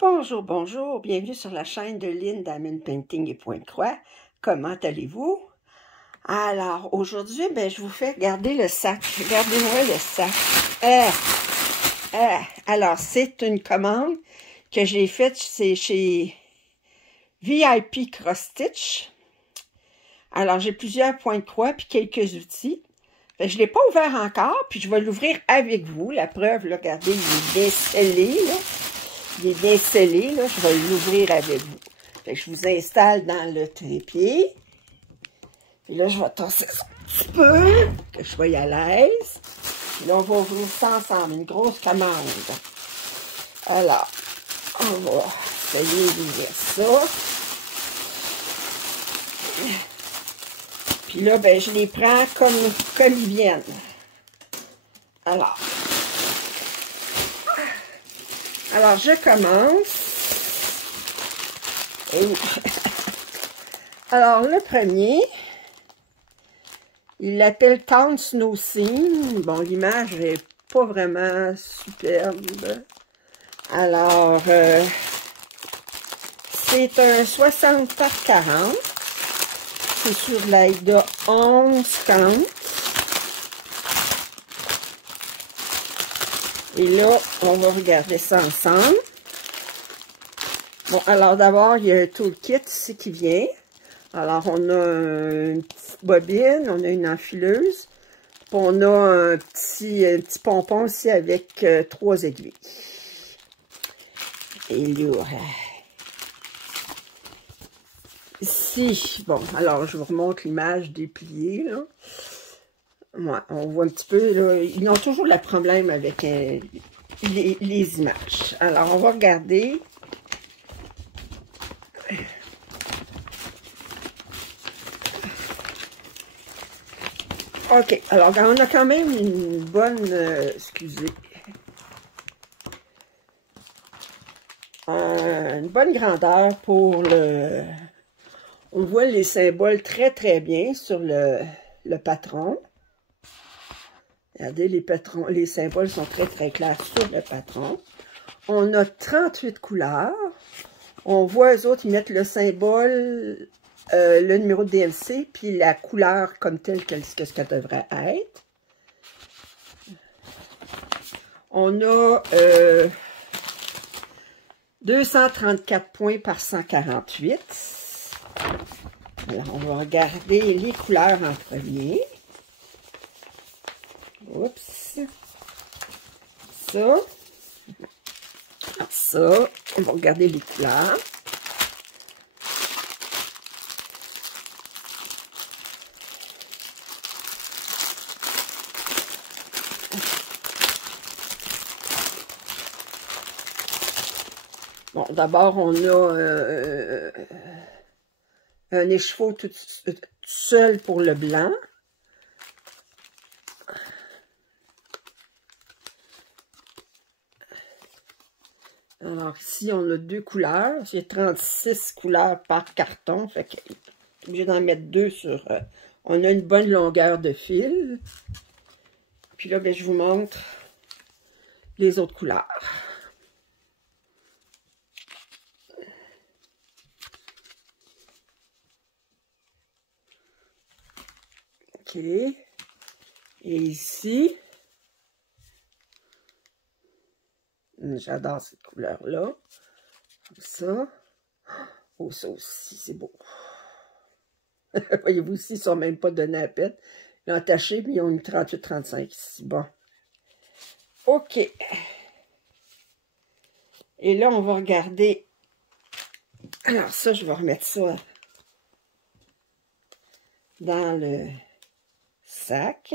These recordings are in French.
Bonjour, bonjour, bienvenue sur la chaîne de Lynn Diamond Painting et Point de Croix. Comment allez-vous? Alors, aujourd'hui, je vous fais regarder le sac. Regardez-moi le sac. Alors, c'est une commande que j'ai faite, c'est chez VIP Cross Stitch. Alors, j'ai plusieurs points de croix puis quelques outils. Je ne l'ai pas ouvert encore, puis je vais l'ouvrir avec vous. La preuve, là, regardez, il est bien scellé, là. Il est bien scellé, là. Je vais l'ouvrir avec vous. Je vous installe dans le trépied. Puis là, je vais tasser ça un petit peu, que je sois à l'aise. Puis là, on va ouvrir ça ensemble, une grosse commande. Alors, on va essayer d'ouvrir ça. Puis là, je les prends comme ils viennent. Alors, je commence. Alors, le premier, il l'appelle Town Snow Scene. Bon, l'image n'est pas vraiment superbe. Alors, c'est un 60 par 40. C'est sur l'AIDA 11 comptes. Et là, on va regarder ça ensemble. Bon, alors d'abord, il y a un toolkit ici qui vient. Alors, on a une petite bobine, on a une enfileuse. Puis on a un petit pompon ici avec 3 aiguilles. Et là, ici, bon, alors je vous remontre l'image dépliée, là. Ouais, on voit un petit peu, là, ils ont toujours le problème avec les images. Alors, on va regarder. OK, alors on a quand même une bonne, excusez, une bonne grandeur pour le... On voit les symboles très très bien sur le patron. Regardez, les symboles sont très très clairs sur le patron. On a 38 couleurs. On voit eux autres, ils mettent le symbole, le numéro de DMC, puis la couleur comme telle que ce qu'elle devrait être. On a 234 points par 148. Alors, on va regarder les couleurs en premier. Oups. Ça. Ça. On va regarder les couleurs. Bon, d'abord, on a un écheveau tout seul pour le blanc. Alors ici, on a 2 couleurs. Il y a 36 couleurs par carton. Fait que je suis obligée d'en mettre 2 sur... on a une bonne longueur de fil. Puis là, je vous montre les autres couleurs. OK. Et ici, j'adore cette couleur-là. Comme ça. Oh, ça aussi, c'est beau. Voyez-vous, ici, ils ne sont même pas donnés à peine. Ils ont attaché, puis ils ont mis 38-35 ici. Bon. OK. Et là, on va regarder. Alors, ça, je vais remettre ça dans le sac.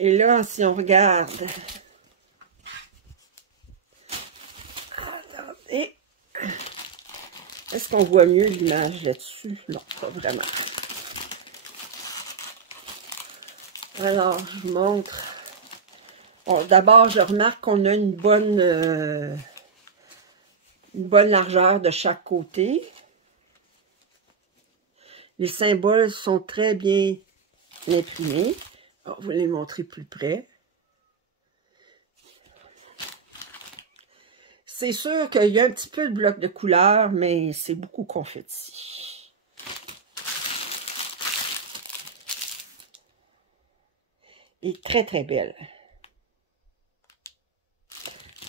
Et là, si on regarde, attendez, est-ce qu'on voit mieux l'image là-dessus? Non, pas vraiment. Alors, je vous montre. Bon, d'abord, je remarque qu'on a une bonne une bonne largeur de chaque côté. Les symboles sont très bien imprimés. On va les montrer plus près. C'est sûr qu'il y a un petit peu de bloc de couleur, mais c'est beaucoup confetti. Et très, très belle.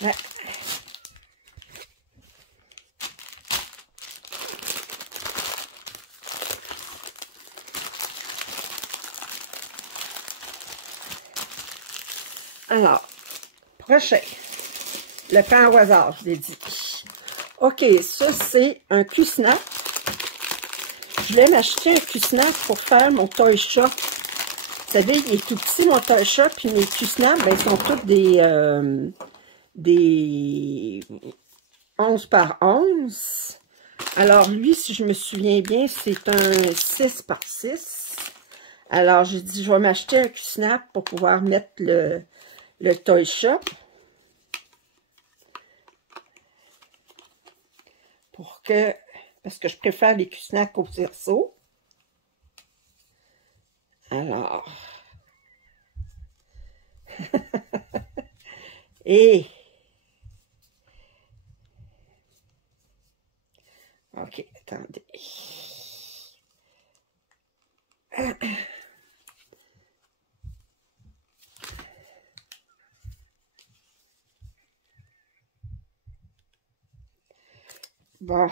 Ouais. Alors, prochain. Le pain au hasard, je l'ai dit. OK, ça, c'est un cul-snap. Je voulais m'acheter un cul-snap pour faire mon toy shop. Vous savez, il est tout petit, mon toy shop, puis mes cul-snap, ben, ils sont tous des 11 par 11. Alors, lui, si je me souviens bien, c'est un 6 par 6. Alors, j'ai dit, je vais m'acheter un cul-snap pour pouvoir mettre le toy shop. Parce que je préfère les cul-snap au cerceau. Alors. Et. OK, attendez. Bon.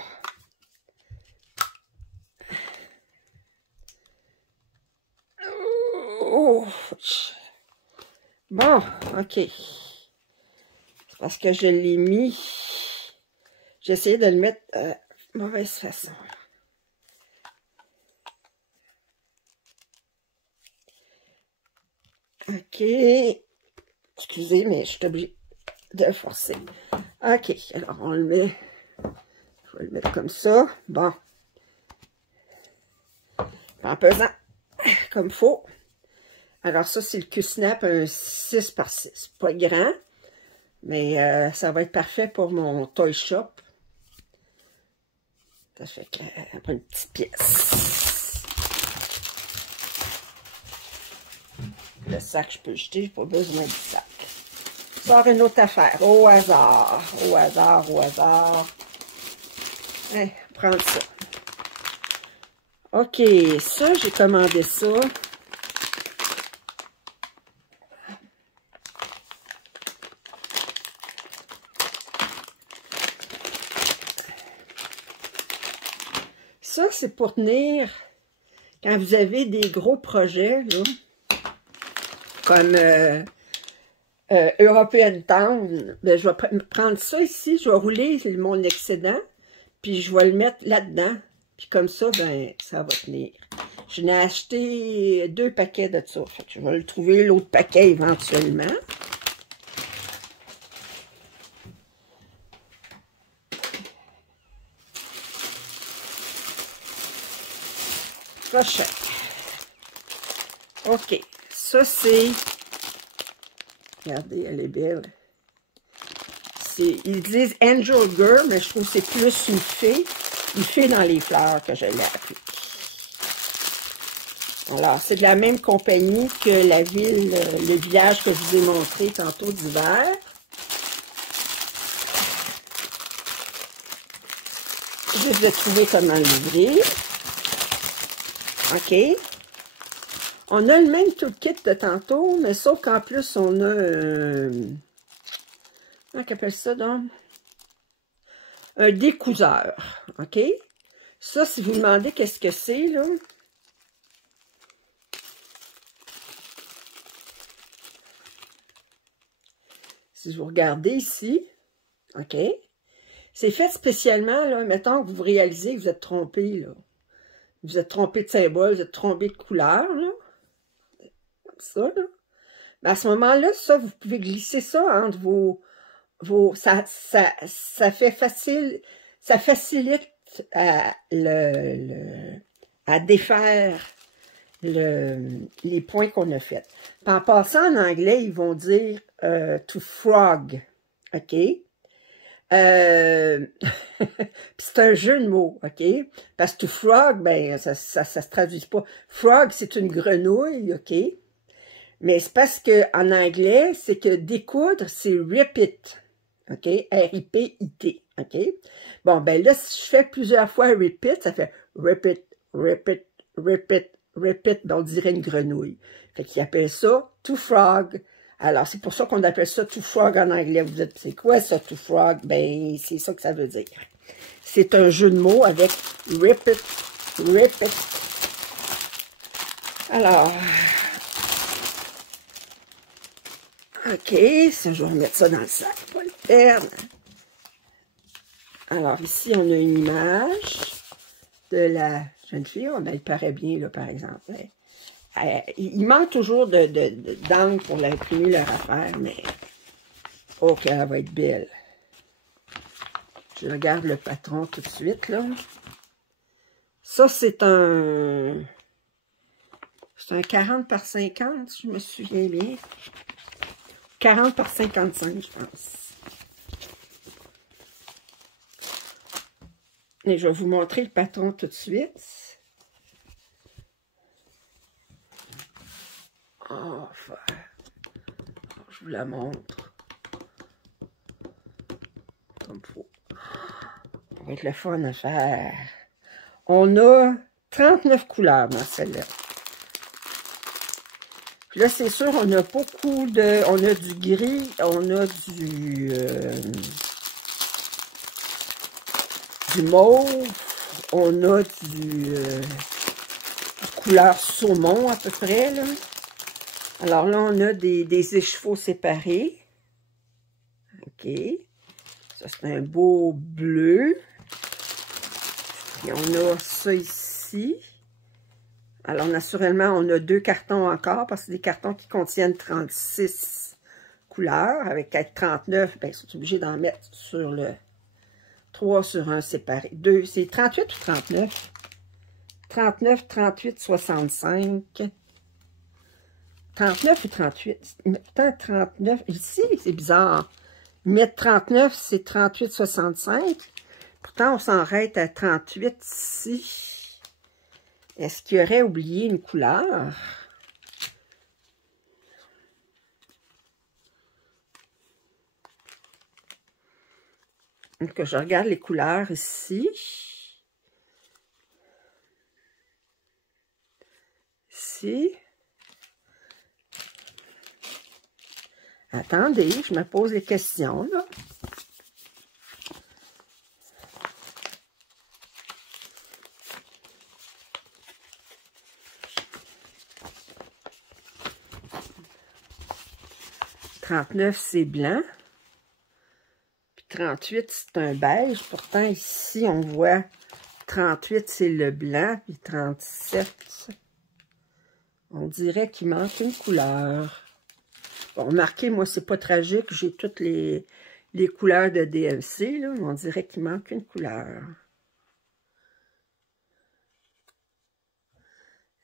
Oh. Bon, OK. C'est parce que je l'ai mis. J'ai essayé de le mettre de mauvaise façon. OK. Excusez, mais je suis obligée de forcer. OK, alors on le met. Je vais le mettre comme ça. Bon. En pesant comme il faut. Alors ça, c'est le cul-snap, un 6 par 6. Pas grand, mais ça va être parfait pour mon toy shop. Ça fait une petite pièce. Le sac, je peux le jeter, j'ai pas besoin du sac. Je sors une autre affaire, au hasard, au hasard, au hasard. Hein, prendre ça. OK, ça, j'ai commandé ça. Ça, c'est pour tenir, quand vous avez des gros projets, là, comme European Town, ben, je vais prendre ça ici, je vais rouler mon excédent, puis je vais le mettre là-dedans, puis comme ça, ben, ça va tenir. Je n'ai acheté 2 paquets de ça, fait que je vais le trouver l'autre paquet éventuellement. Prochain. OK. Ça, c'est... Regardez, elle est belle. Ils disent Angel Girl, mais je trouve que c'est plus une fée dans les fleurs que je l'ai appelée. Alors, c'est de la même compagnie que la ville, le village que je vous ai montré tantôt d'hiver. Juste de trouver comment l'ouvrir. OK. On a le même toolkit de tantôt, mais sauf qu'en plus, on a comment on appelle ça, donc? Un découseur. OK? Ça, si vous demandez qu'est-ce que c'est, là. Si vous regardez ici, OK? C'est fait spécialement, là, mettons que vous réalisez que vous êtes trompé, là. Vous êtes trompé de symbole, vous êtes trompé de couleur, là. Comme ça, là. Mais à ce moment-là, ça, vous pouvez glisser ça entre ça fait facile, ça facilite à défaire les points qu'on a faits. Puis en passant en anglais, ils vont dire to frog, OK? c'est un jeu de mots, OK? Parce que to frog, ben, ça se traduit pas. Frog, c'est une grenouille, OK? Mais c'est parce que en anglais, c'est que découdre, c'est repeat, OK? R-I-P-I-T, OK? Bon, ben là, si je fais plusieurs fois repeat, ça fait repeat, repeat, repeat, repeat. Ben, on dirait une grenouille. Fait qu'ils appellent ça to frog. Alors, c'est pour ça qu'on appelle ça to frog en anglais. Vous dites, c'est quoi ça, to frog? Ben, c'est ça que ça veut dire. C'est un jeu de mots avec repeat, repeat. Alors, OK, ça, je vais remettre ça dans le sac, pas le perdre. Alors, ici, on a une image de la jeune fille. Oh, ben, elle paraît bien, là, par exemple. Il manque toujours d'encre pour l'imprimer, leur affaire, mais... Oh, qu'elle va être belle. Je regarde le patron tout de suite, là. Ça, c'est un 40 par 50, si je me souviens bien. 40 par 55, je pense. Et je vais vous montrer le patron tout de suite. Oh, je vous la montre. Comme il faut. Ça va être le fun à faire. On a 39 couleurs dans celle-là. Puis là, c'est sûr, on a beaucoup de... On a du gris, on a du mauve, on a du couleur saumon à peu près, là. Alors là, on a des échevaux séparés. OK. Ça, c'est un beau bleu. Et on a ça ici. Alors, naturellement, on a 2 cartons encore, parce que c'est des cartons qui contiennent 36 couleurs. Avec 39, ben, ils sont obligés d'en mettre sur le 3 sur 1 séparé. 2, c'est 38 ou 39? 39, 38, 65. 39 ou 38? Pourtant, 39, ici, c'est bizarre. Mettre 39, c'est 38, 65. Pourtant, on s'arrête à 38 ici. Est-ce qu'il aurait oublié une couleur? Donc, je regarde les couleurs ici. Ici. Attendez, je me pose des questions, là. « 39, c'est blanc. Puis 38, c'est un beige. Pourtant, ici, on voit 38, c'est le blanc. Puis 37, on dirait qu'il manque une couleur. Bon, remarquez, moi, c'est pas tragique. J'ai toutes les couleurs de DMC, là. Mais on dirait qu'il manque une couleur.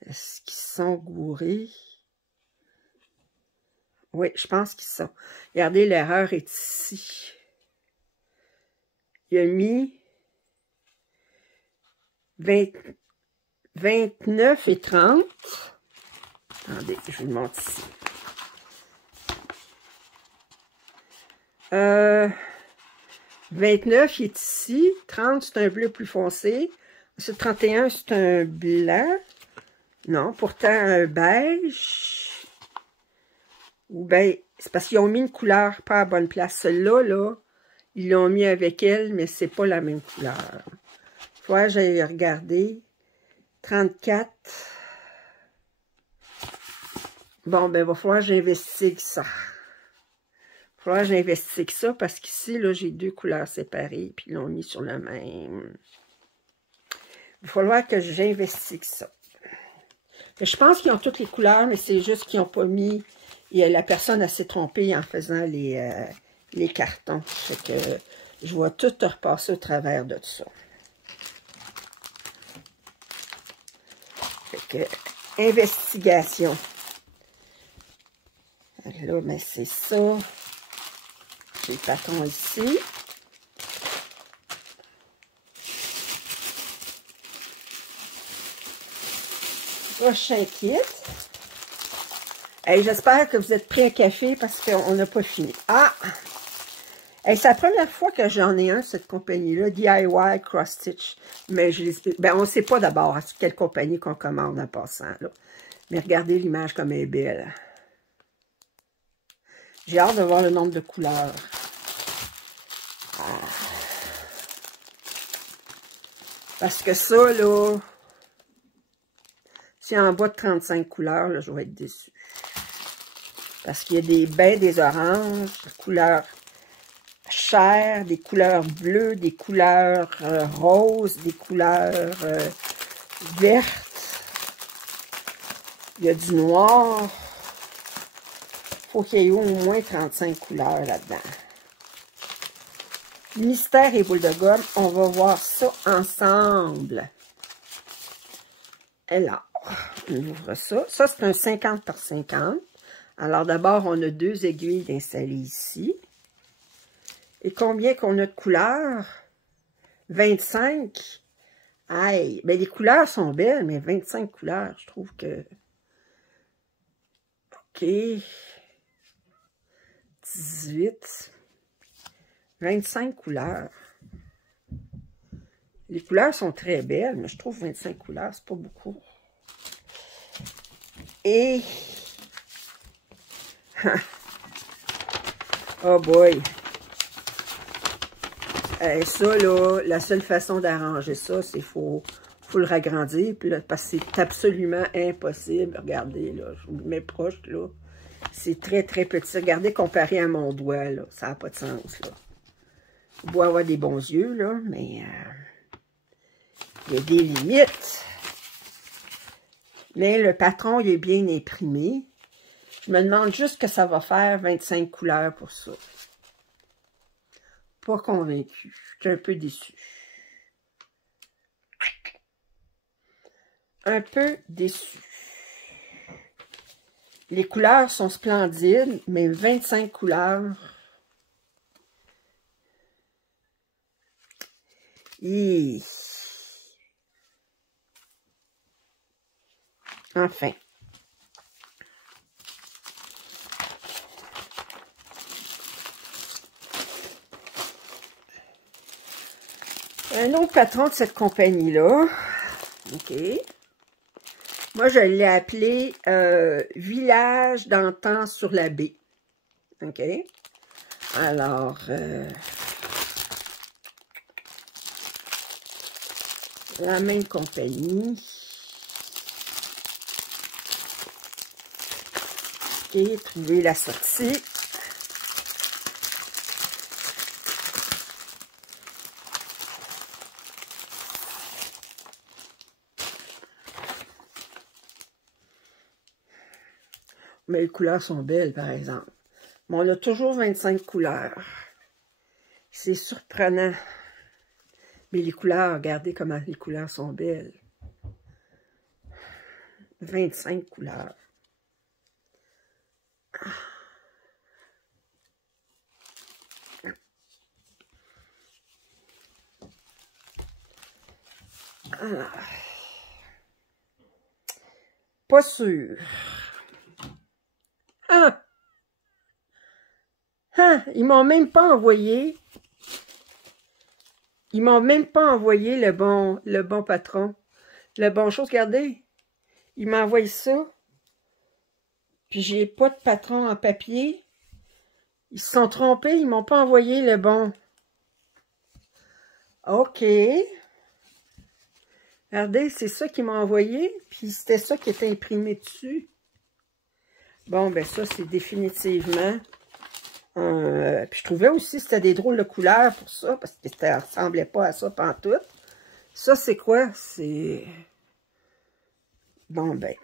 Est-ce qu'ils sont gourés? Oui, je pense qu'ils sont. Regardez, l'erreur est ici. Il a mis 29 et 30. Attendez, je vous le montre ici. 29, il est ici. 30, c'est un bleu plus foncé. Ensuite, 31, c'est un blanc. Non, pourtant un beige. Ou bien, c'est parce qu'ils ont mis une couleur pas à bonne place. Celle-là, là, ils l'ont mis avec elle, mais c'est pas la même couleur. Faut que j'aille regarder. 34. Bon, ben, il va falloir que j'investigue ça. Il va falloir que j'investigue ça parce qu'ici, là, j'ai 2 couleurs séparées, puis ils l'ont mis sur le même. Il va falloir que j'investigue ça. Et je pense qu'ils ont toutes les couleurs, mais c'est juste qu'ils n'ont pas mis... Et la personne s'est trompée en faisant les cartons. Fait que je vais tout repasser au travers de tout ça. Fait que, investigation. Là, ben c'est ça. J'ai le patron ici. prochain kit. Hey, j'espère que vous êtes prêts à café parce qu'on n'a pas fini. Ah! Hey, c'est la première fois que j'en ai un, cette compagnie-là, DIY Cross Stitch. Mais on ne sait pas d'abord à quelle compagnie qu'on commande en passant, là. Mais regardez l'image comme elle est belle. J'ai hâte de voir le nombre de couleurs. Ah. Parce que ça, là, si en bas de 35 couleurs, là, je vais être déçue. Parce qu'il y a des bains, des oranges, des couleurs chair, des couleurs bleues, des couleurs roses, des couleurs vertes. Il y a du noir. Il faut qu'il y ait au moins 35 couleurs là-dedans. Mystère et boule de gomme, on va voir ça ensemble. Alors, on ouvre ça. Ça, c'est un 50 par 50. Alors, d'abord, on a 2 aiguilles installées ici. Et combien qu'on a de couleurs? 25. Aïe, ben les couleurs sont belles, mais 25 couleurs, je trouve que... OK. 18. 25 couleurs. Les couleurs sont très belles, mais je trouve 25 couleurs, c'est pas beaucoup. Et... oh boy! Ça, là, la seule façon d'arranger ça, c'est qu'il faut le ragrandir, puis là, parce que c'est absolument impossible. Regardez, là, je vous le mets proche, là. C'est très, très petit. Regardez, comparé à mon doigt, là, ça n'a pas de sens, là. Vous pouvez avoir des bons yeux, là, mais il y a des limites. Mais le patron, il est bien imprimé. Je me demande juste que ça va faire 25 couleurs pour ça. Pas convaincu. Je suis un peu déçu. Un peu déçu. Les couleurs sont splendides, mais 25 couleurs. Et... enfin. Un autre patron de cette compagnie-là. OK. Moi, je l'ai appelé Village d'antan sur la baie. OK. Alors, la même compagnie. OK, trouver la sortie. Mais les couleurs sont belles, par exemple. Mais on a toujours 25 couleurs. C'est surprenant. Mais les couleurs, regardez comment les couleurs sont belles. 25 couleurs. Alors, pas sûr. Ah! Ah! Ils m'ont même pas envoyé. Ils m'ont même pas envoyé le bon patron. Le bon chose, regardez. Ils m'envoient ça. Puis j'ai pas de patron en papier. Ils se sont trompés, ils m'ont pas envoyé le bon. OK. Regardez, c'est ça qu'ils m'ont envoyé. Puis c'était ça qui était imprimé dessus. Bon, ben ça, c'est définitivement... puis je trouvais aussi que c'était des drôles de couleurs pour ça, parce que ça ressemblait pas à ça pantoute. Ça, c'est quoi? C'est... bon, ben,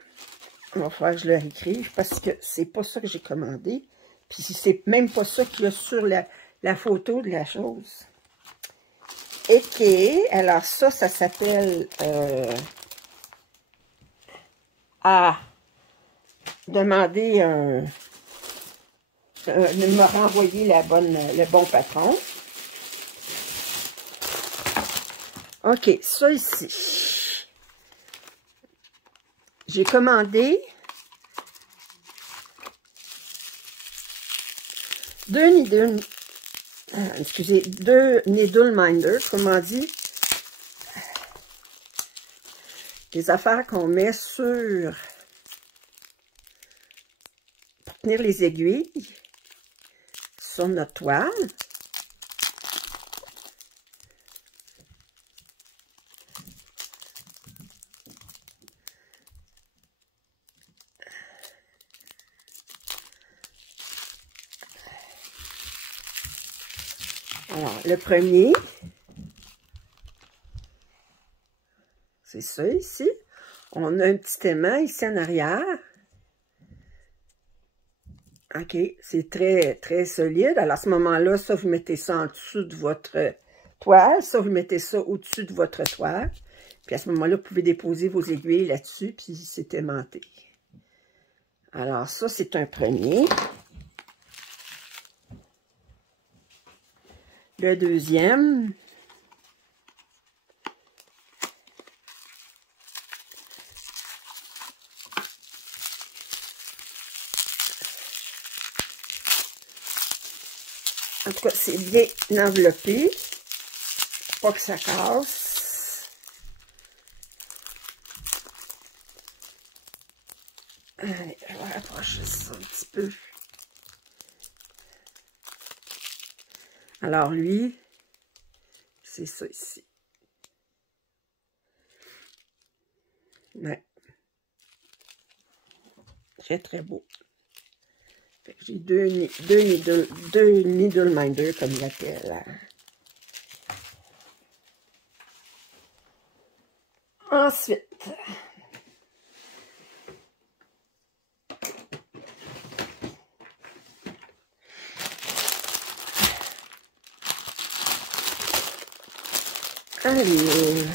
on va falloir que je le réécrive, parce que c'est pas ça que j'ai commandé. Puis c'est même pas ça qu'il y a sur la photo de la chose. OK, alors ça s'appelle... à demander de me renvoyer le bon patron. OK, ça ici. j'ai commandé deux needle minder, comment dit, des affaires qu'on met sur pour tenir les aiguilles sur notre toile. Alors, le premier, c'est ça ici. On a un petit aimant ici en arrière. OK, c'est très, très solide. Alors, à ce moment-là, ça, vous mettez ça en dessous de votre toile. Ça, vous mettez ça au-dessus de votre toile. Puis, à ce moment-là, vous pouvez déposer vos aiguilles là-dessus, puis c'est aimanté. Alors, ça, c'est un premier. Le deuxième. En tout cas, c'est bien enveloppé. Pas que ça casse. Allez, je vais rapprocher ça un petit peu. Alors, lui, c'est ça ici. Ouais. Très, très beau. J'ai deux needle minder, comme il l'appelle. Ensuite, allez.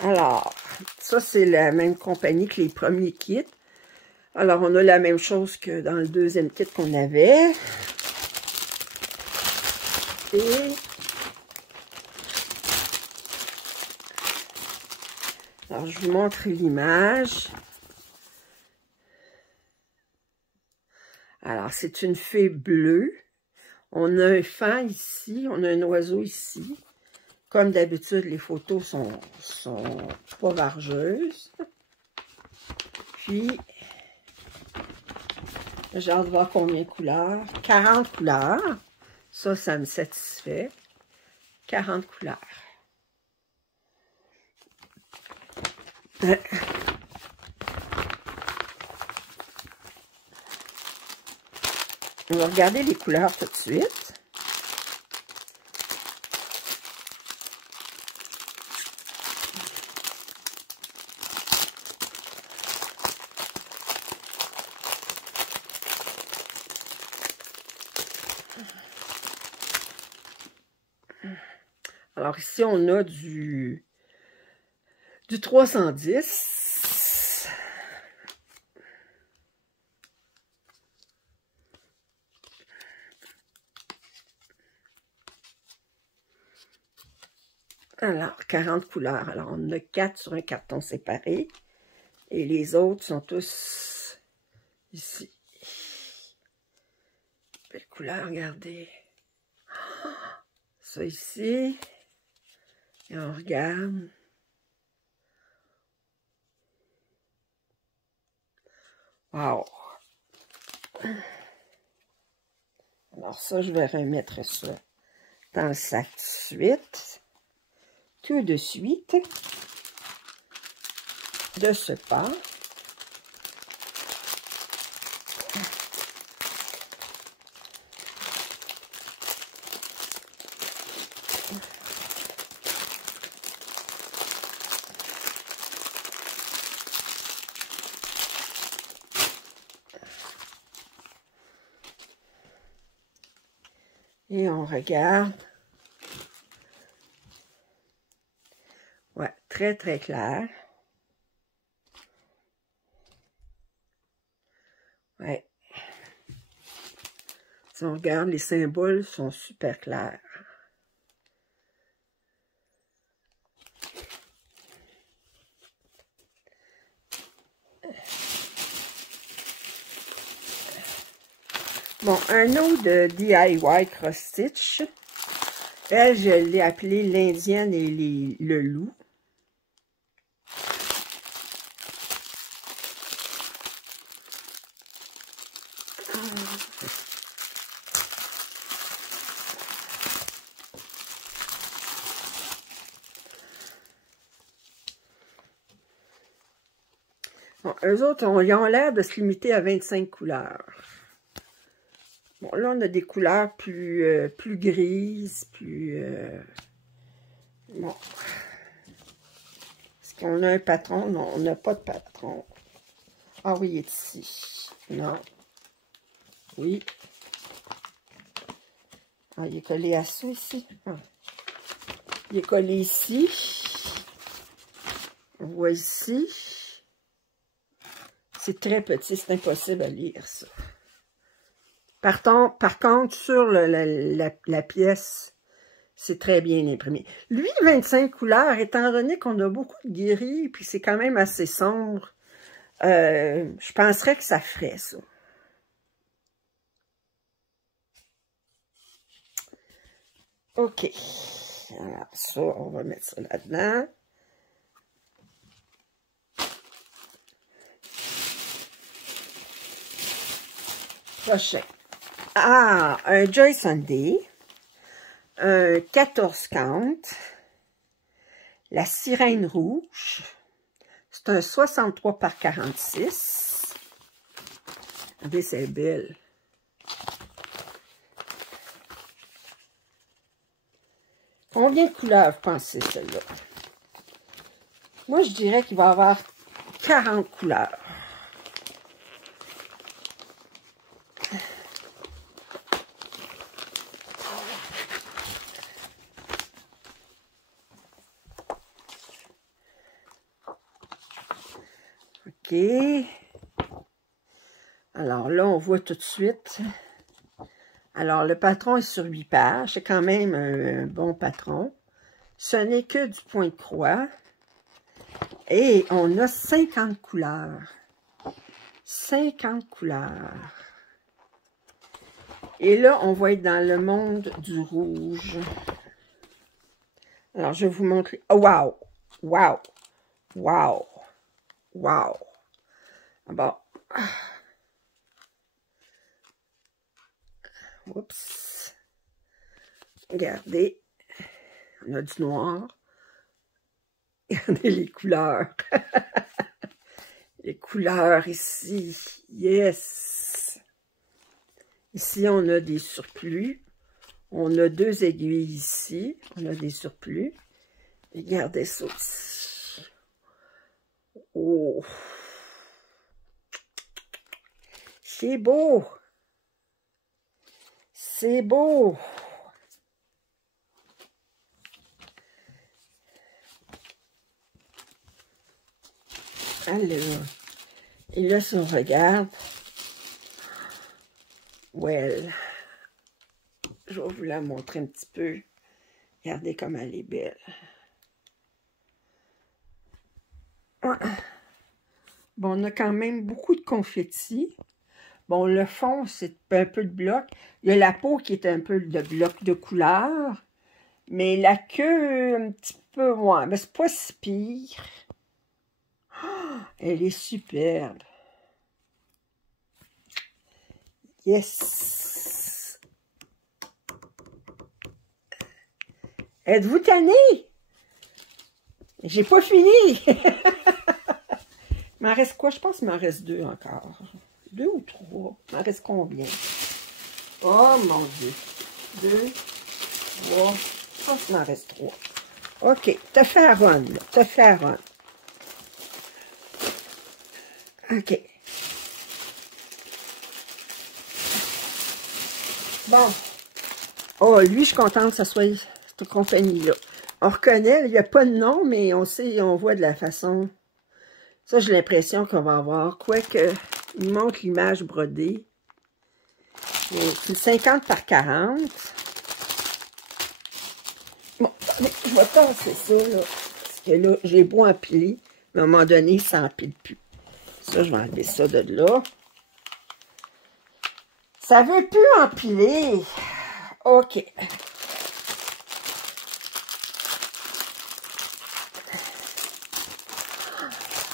Alors, ça, c'est la même compagnie que les premiers kits. Alors, on a la même chose que dans le deuxième kit qu'on avait. Et... alors, je vous montre l'image. Alors, c'est une fée bleue. On a un fan ici, on a un oiseau ici. Comme d'habitude, les photos sont pas vargeuses. Puis, j'ai hâte de voir combien de couleurs. 40 couleurs. Ça me satisfait. 40 couleurs. On va regarder les couleurs tout de suite. Alors ici, on a du 310. Alors, 40 couleurs. Alors, on en a 4 sur un carton séparé. Et les autres sont tous ici. Belle couleur, regardez. Ça ici. Et on regarde. Wow! Alors ça, je vais remettre ça dans le sac tout de suite, de ce pas. Et on regarde. Ouais, très, très clair. Si on regarde, les symboles sont super clairs. Bon, un autre de DIY Cross Stitch. Elle, je l'ai appelée l'Indienne et le loup. Bon, eux autres, ils ont l'air de se limiter à 25 couleurs. Bon, là, on a des couleurs plus grises, plus... bon. Est-ce qu'on a un patron? Non, on n'a pas de patron. Ah oui, il est ici. Non. Oui. Ah, il est collé à ça, ici. Ah. Il est collé ici. On voit ici. C'est très petit, c'est impossible à lire, ça. Par contre, sur la pièce, c'est très bien imprimé. Lui, 25 couleurs, étant donné qu'on a beaucoup de gris, puis c'est quand même assez sombre, je penserais que ça ferait ça. OK. Alors, ça, on va mettre ça là-dedans. Prochain. Ah, un Joy Sunday. Un 14 count. La sirène rouge. C'est un 63 par 46. Regardez, c'est belle. Combien de couleurs vous pensez, celle-là? Moi, je dirais qu'il va y avoir 40 couleurs. OK. Alors là, on voit tout de suite. Alors, le patron est sur 8 pages. C'est quand même un bon patron. Ce n'est que du point de croix. Et on a 50 couleurs. 50 couleurs. Et là, on va être dans le monde du rouge. Alors, je vais vous montrer. Oh, wow! Wow! Wow! Wow! Bon. Oups. Regardez. On a du noir. Regardez les couleurs. Les couleurs ici. Yes! Ici, on a des surplus. On a 2 aiguilles ici. On a des surplus. Regardez ça aussi. Oh! C'est beau! C'est beau! Alors, et là, si on regarde, well, je vais vous la montrer un petit peu. Regardez comme elle est belle. Bon, on a quand même beaucoup de confettis. Bon, le fond, c'est un peu de bloc. Il y a la peau qui est un peu de bloc de couleur. Mais la queue, un petit peu moins. Mais c'est pas si pire. Oh, elle est superbe. Yes! Êtes-vous tanné? J'ai pas fini! Il m'en reste quoi? Je pense qu'il m'en reste 2 encore. 2 ou 3? Il m'en reste combien? Oh mon Dieu! 2, 3, je pense qu'il m'en reste 3. OK, t'as fait un run, là. T'as fait un run. OK. Bon. Oh, lui, je suis contente que ça soit cette compagnie-là. On reconnaît, il n'y a pas de nom, mais on sait, on voit de la façon. Ça, j'ai l'impression qu'on va avoir. Quoique, il montre l'image brodée. C'est une 50 par 40. Bon, attendez, je vais tasser ça, là. Parce que là, j'ai beau empiler, mais à un moment donné, ça empile plus. Ça, je vais enlever ça de là. Ça veut plus empiler. OK.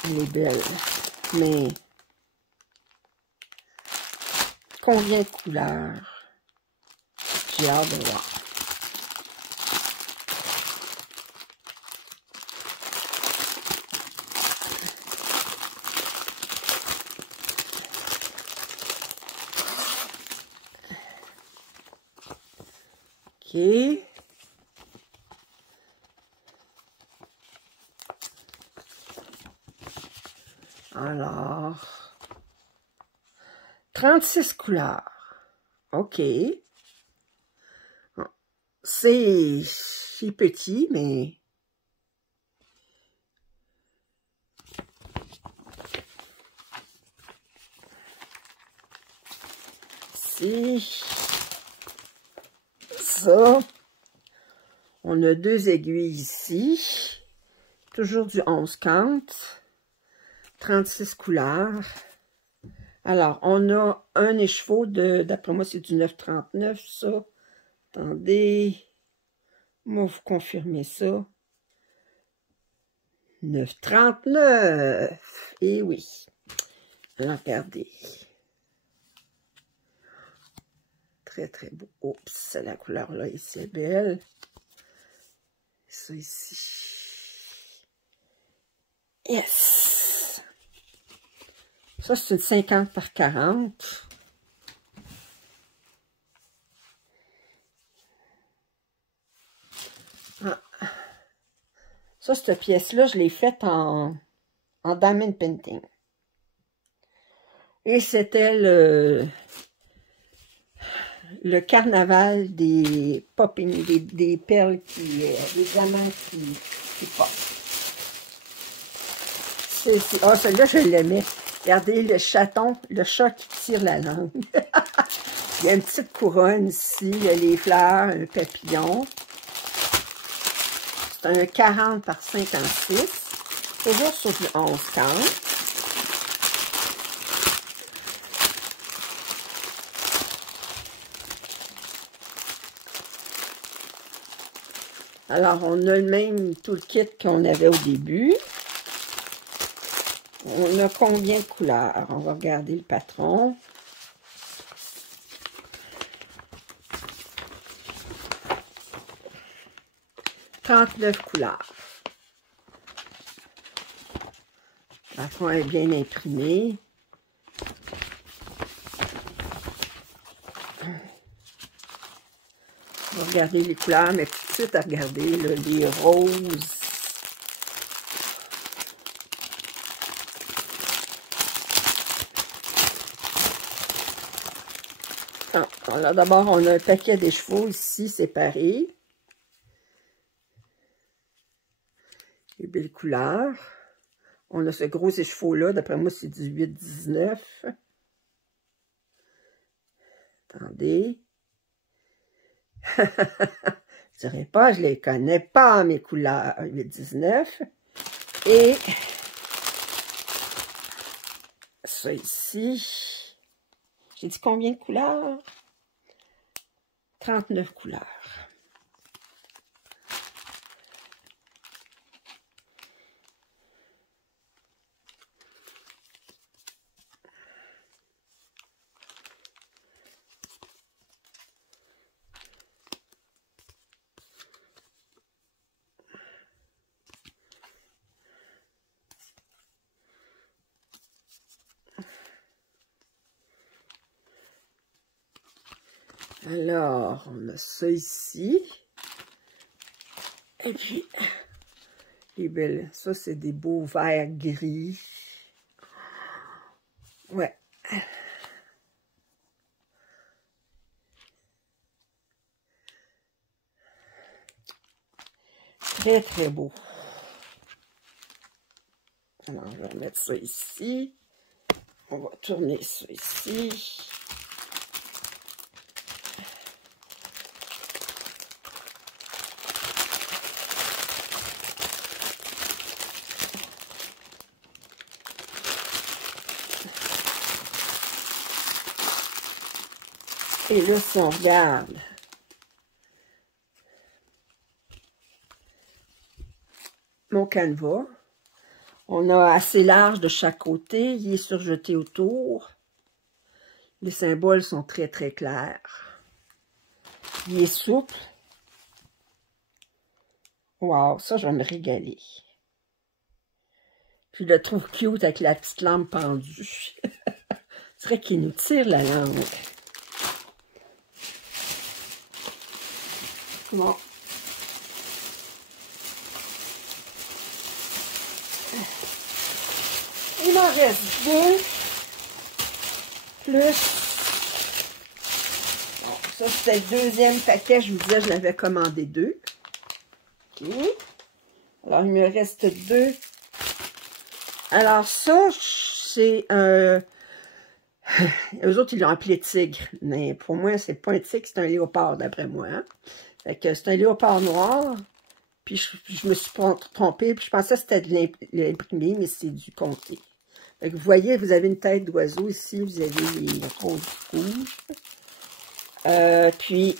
Elle est belle. Mais combien de couleurs? J'ai hâte de voir. OK. Alors, 36 couleurs. OK. C'est petit, mais... C'est ça. On a 2 aiguilles ici. Toujours du 11 quinte. 36 couleurs. Alors, on a un écheveau de... D'après moi, c'est du 9,39, ça. Attendez. Moi, vous confirmez ça. 9,39. Eh oui. Alors, regardez. Très, très beau. Oups, la couleur-là, ici, est belle. Ça, ici. Yes! Ça, c'est une 50 par 40. Ah. Ça, cette pièce-là, je l'ai faite en diamond painting. Et c'était le carnaval des popping, des perles des diamants qui pop. Ah, celui-là, je l'aimais. Regardez le chaton, le chat qui tire la langue. Il y a une petite couronne ici, il y a les fleurs, un papillon. C'est un 40 par 56. Toujours sur du 11 quinte. Alors, on a le même toolkit qu'on avait au début. On a combien de couleurs? On va regarder le patron. « 39 couleurs. Le patron est bien imprimé. On va regarder les couleurs, mais tout de suite à regarder là, les roses. Alors d'abord, on a un paquet d'échevaux ici séparés. Les belles couleurs. On a ce gros écheveau-là. D'après moi, c'est du 8-19. Attendez. Je dirais pas, je les connais pas, mes couleurs. 8-19. Et ça ici. J'ai dit combien de couleurs? 39 couleurs. Alors, on a ça ici. Et puis, les belles, ça c'est des beaux verts gris. Ouais. Très, très beau. Alors, je vais remettre ça ici. On va tourner ça ici. Et là, si on regarde mon canevas, on a assez large de chaque côté, il est surjeté autour. Les symboles sont très, très clairs. Il est souple. Wow, ça, je vais me régaler. Puis je le trouve cute avec la petite lampe pendue. C'est vrai qu'il nous tire la langue. Bon. Il m'en reste deux. Plus. Bon, ça, c'était le deuxième paquet. Je vous disais, je l'avais commandé deux. OK. Alors, il me reste deux. Alors, ça, c'est un... Eux autres, ils l'ont appelé tigre. Mais pour moi, c'est pas un tigre, c'est un léopard, d'après moi. Hein? Fait que c'est un léopard noir. Puis je me suis trompée. Puis je pensais que c'était de l'imprimé, mais c'est du comté. Fait que vous voyez, vous avez une tête d'oiseau ici. Vous avez les roses rouges. Puis...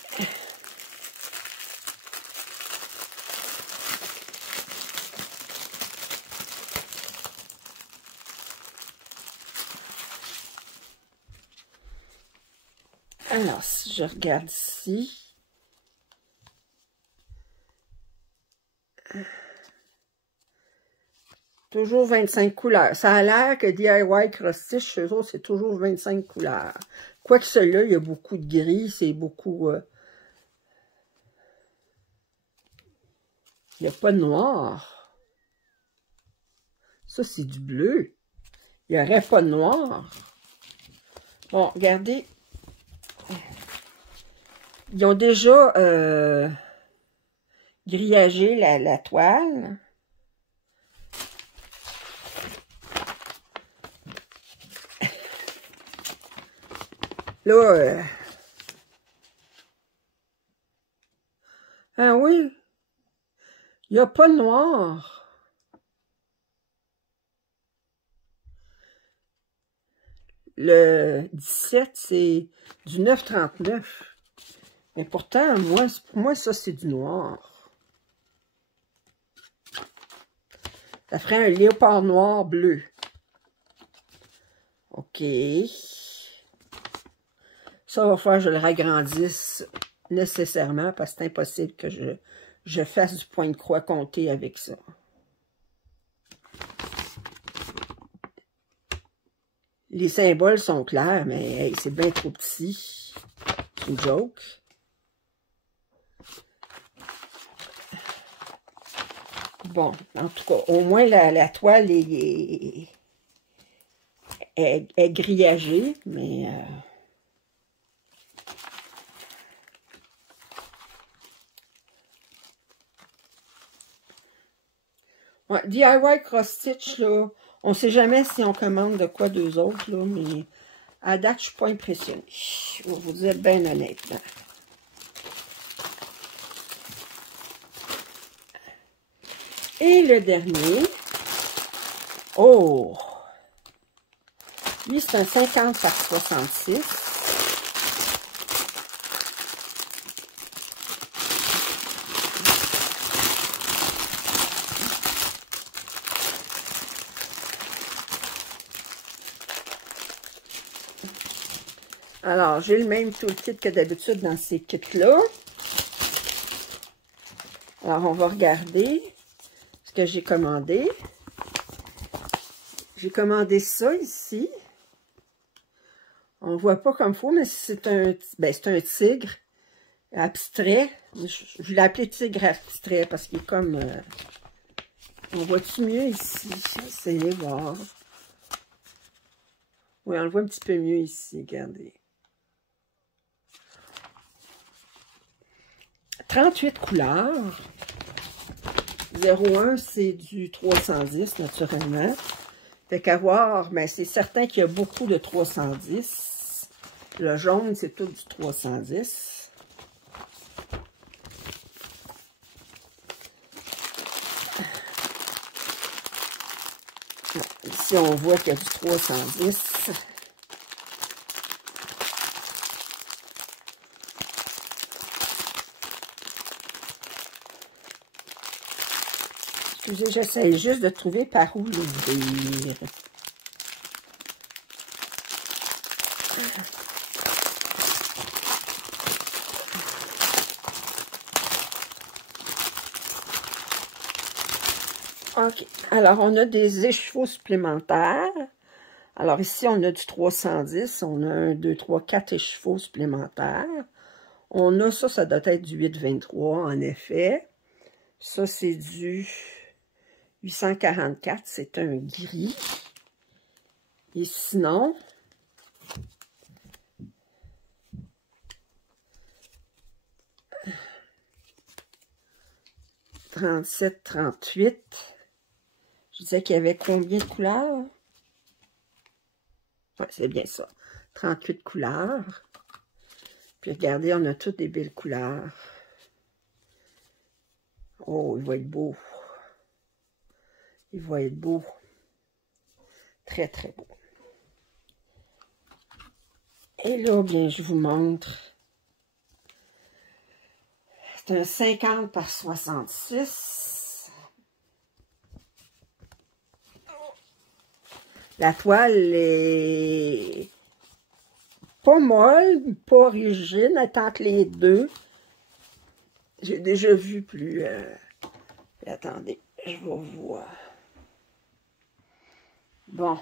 Alors, si je regarde ici, toujours 25 couleurs. Ça a l'air que DIY Cross-Stitch, chez eux, c'est toujours 25 couleurs. Quoique celui-là, il y a beaucoup de gris, c'est beaucoup... il n'y a pas de noir. Ça, c'est du bleu. Il n'y aurait pas de noir. Bon, regardez. Ils ont déjà grillagé la toile. Là, ah oui, il n'y a pas de noir. Le 17, c'est du 9,39. Mais pourtant, pour moi, ça, c'est du noir. Ça ferait un léopard noir bleu. OK. Ça va falloir que je le ragrandisse nécessairement parce que c'est impossible que je fasse du point de croix compté avec ça. Les symboles sont clairs, mais hey, c'est bien trop petit. C'est une joke. Bon, en tout cas, au moins la toile est grillagée, mais... Ouais, DIY Cross-Stitch, là, on ne sait jamais si on commande de quoi d'eux autres, là, mais à date, je ne suis pas impressionnée. Je vais vous dire bien honnêtement. Et le dernier, oh! Lui, c'est un 50 par 66. Alors, j'ai le même toolkit que d'habitude dans ces kits-là. Alors, on va regarder ce que j'ai commandé. J'ai commandé ça ici. On ne voit pas comme il faut, mais c'est un tigre abstrait. Je l'ai appelé tigre abstrait parce qu'il est comme... on voit-tu mieux ici? Essayez de voir. Oui, on le voit un petit peu mieux ici, regardez. 38 couleurs. 01, c'est du 310, naturellement. Fait qu'à voir, ben, c'est certain qu'il y a beaucoup de 310. Le jaune, c'est tout du 310. Ici, on voit qu'il y a du 310. Excusez, j'essaie juste de trouver par où l'ouvrir. OK. Alors, on a des échevaux supplémentaires. Alors, ici, on a du 310. On a 1, 2, 3, 4 échevaux supplémentaires. On a ça doit être du 823, en effet. Ça, c'est du 844. C'est un gris. Et sinon, « 37, 38. Je disais qu'il y avait combien de couleurs? Ouais, c'est bien ça. 38 couleurs. Puis regardez, on a toutes des belles couleurs. Oh, il va être beau. Il va être beau. Très, très beau. Et là, bien, je vous montre. C'est un 50 par 66. La toile est pas molle, pas rigide, elle est entre les deux. J'ai déjà vu plus... Attendez, je vais voir. Bon.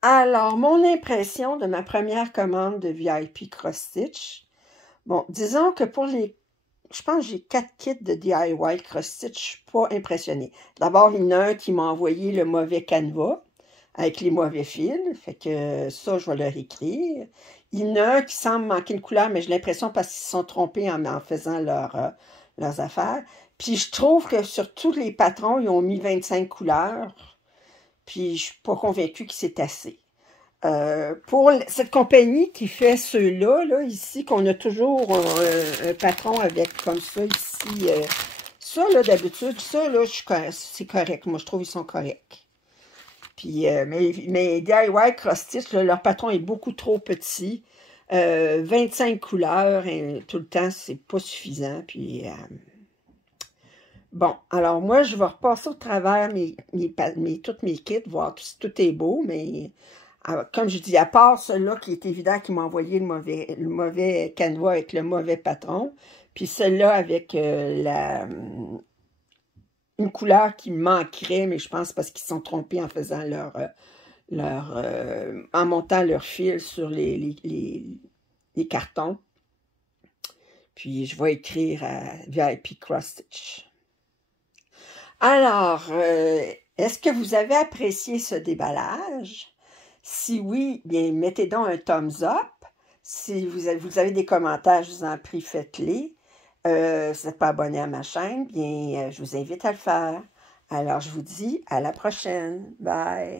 Alors, mon impression de ma première commande de VIP Cross Stitch. Bon, disons que pour les... Je pense que j'ai 4 kits de DIY Cross Stitch. Je ne suis pas impressionnée. D'abord, il y en a un qui m'a envoyé le mauvais canevas avec les mauvais fils. Fait que ça, je vais leur écrire. Il y en a un qui semble manquer une couleur, mais j'ai l'impression parce qu'ils se sont trompés en faisant leurs affaires. Puis je trouve que sur tous les patrons, ils ont mis 25 couleurs. Puis je ne suis pas convaincue que c'est assez. Pour cette compagnie qui fait ceux-là, là, ici, qu'on a toujours un patron avec comme ça, ici. Ça, là, d'habitude, ça, là, c'est correct. Moi, je trouve qu'ils sont corrects. Puis, mais DIY Cross Stitch, là, leur patron est beaucoup trop petit. 25 couleurs, et tout le temps, c'est pas suffisant. Puis, bon, alors moi, je vais repasser au travers toutes mes kits, voir si tout est beau, mais comme je dis, à part celui-là qui est évident qui m'a envoyé le mauvais canevas avec le mauvais patron, puis celui-là avec une couleur qui me manquerait, mais je pense parce qu'ils se sont trompés en faisant en montant leur fil sur les cartons. Puis je vais écrire à VIP Cross Stitch. Alors, est-ce que vous avez apprécié ce déballage? Si oui, bien, mettez donc un thumbs up. Si vous avez des commentaires, je vous en prie, faites-les. Si vous n'êtes pas abonné à ma chaîne, bien, je vous invite à le faire. Alors, je vous dis à la prochaine. Bye!